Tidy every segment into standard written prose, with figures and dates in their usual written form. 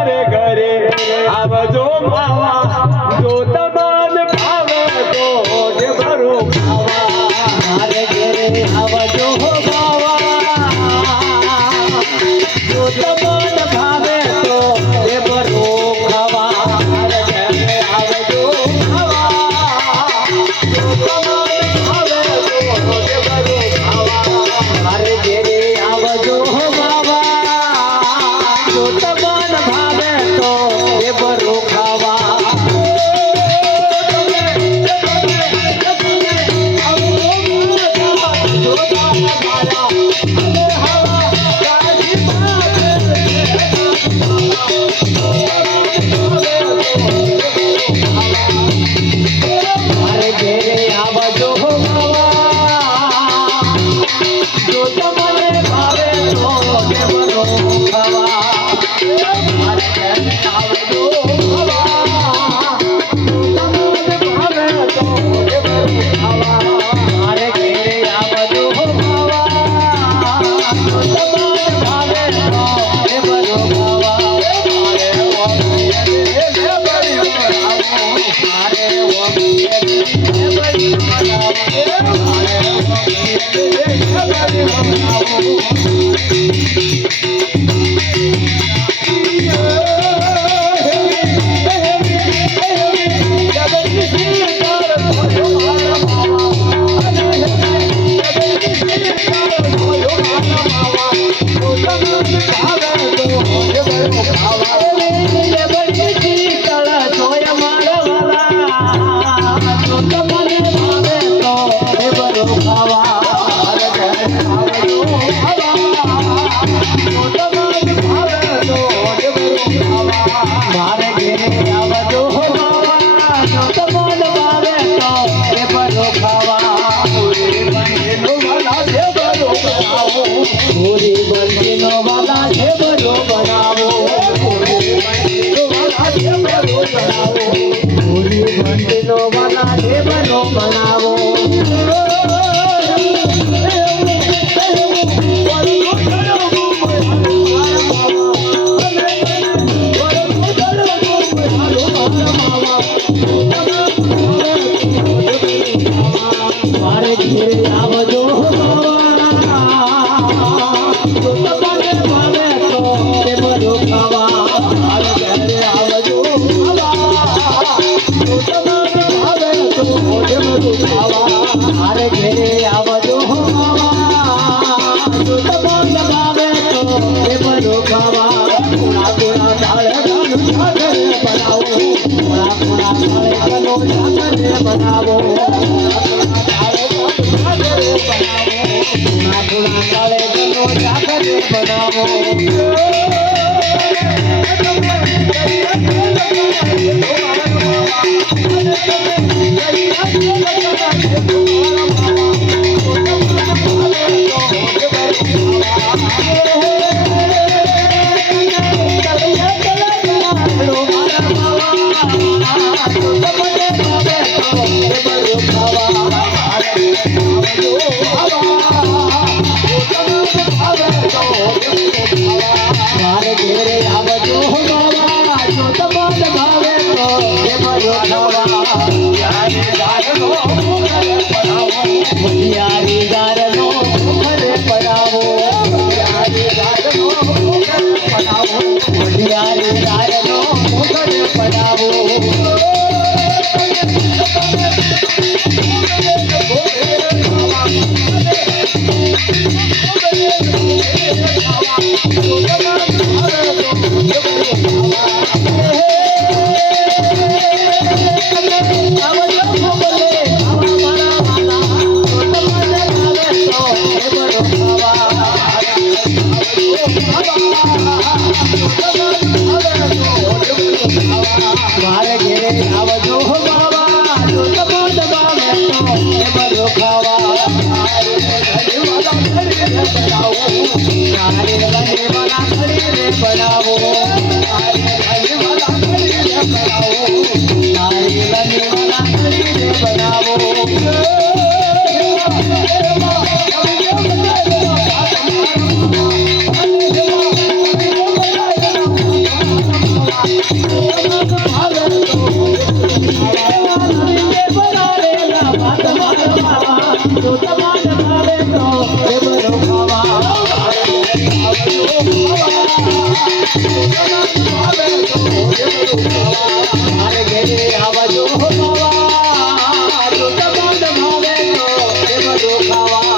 મારે ઘરે આવજો માવા જો તમને ભાવે તો ઢેબરો ખાવા મારે ઘરે આવજો માવા જો તમને ભાવે તો ઢેબરો ખાવા મારે ઘરે આવજો માવા જો તમને ભાવે તો ઢેબરો ખાવા મારે ઘરે આવજો માવા જો તમને ભાવે તો ઢેબરો ખાવા મારે ઘરે આવજો માવા જો તમને ભાવે તો ઢેબરો ખાવા પૂરી બંધીનો વાલા ઢેબરો બનાવો પૂરી બંધીનો વાલા ઢેબરો બનાવો પૂરી બંધીનો વાલા ઢેબરો બનાવો પૂરી બંધીનો વાલા ઢેબરો બનાવો મારે ઘરે આવજો જો તમને ભાવે તો ઢેબરો ખાવા મારે ઘરે આવજો જો તમને ભાવે તો ઢેબરો ખાવા મારે ઘરે આવજો જો તમને ભાવે તો ઢેબરો ખાવા કુણા કુણા ડાળે ગાનું સાગર બનાવો કુણા કુણા ડાળે ગાનું સાગર બનાવો મારે ઘરે આવજો માવા જો તમને ભાવે તો ઢેબરો ખાવા મુખિયારી ગારનો ઘરે પડાવો મુખિયારી ગારનો ઘરે પડાવો મારે ઘરે આવજો બાબા જો તમને ભાવે તો ઢેબરો ખાવા મારે વાલા ઘરે બનાવો તો તમારે ભાવે તો એ બધું ખાવા મારે ઘેરે આવજો બાવા તો તમારે ભાવે તો એ બધું ખાવા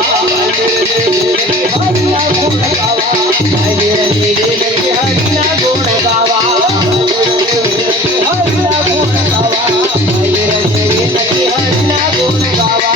હરિના ગુણ ગાવા હરિના ગુણ ગાવા હરિના ગુણ ગાવા હરિના ગુણ ગાવા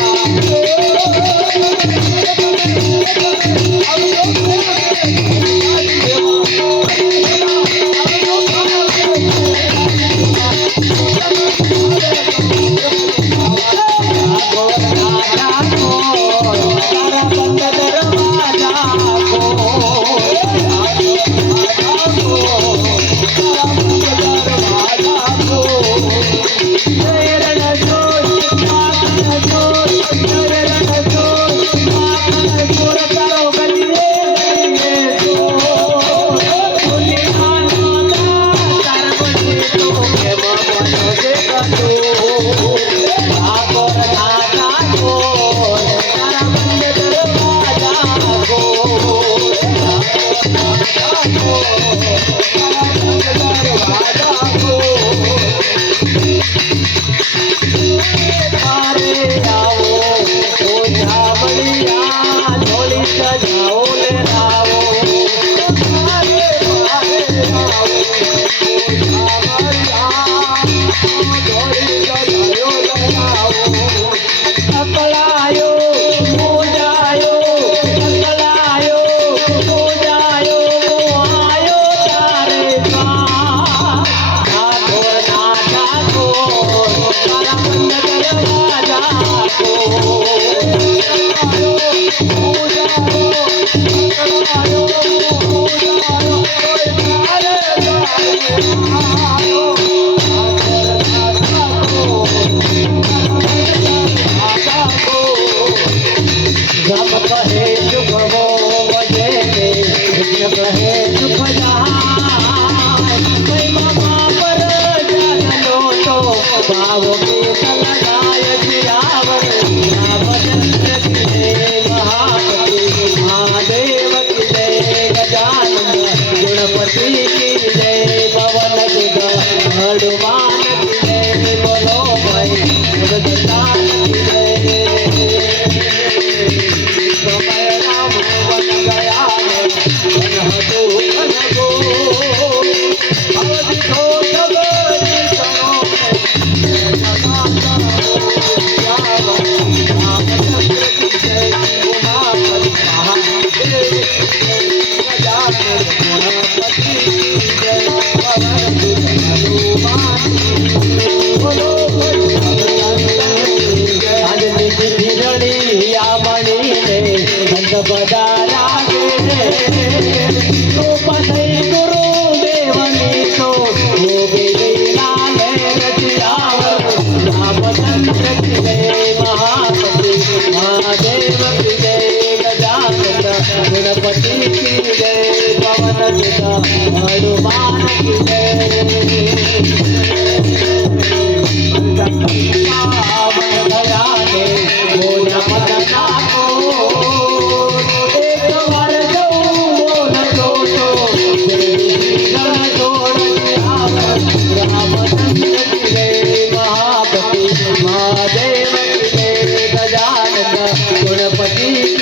ગણપતિ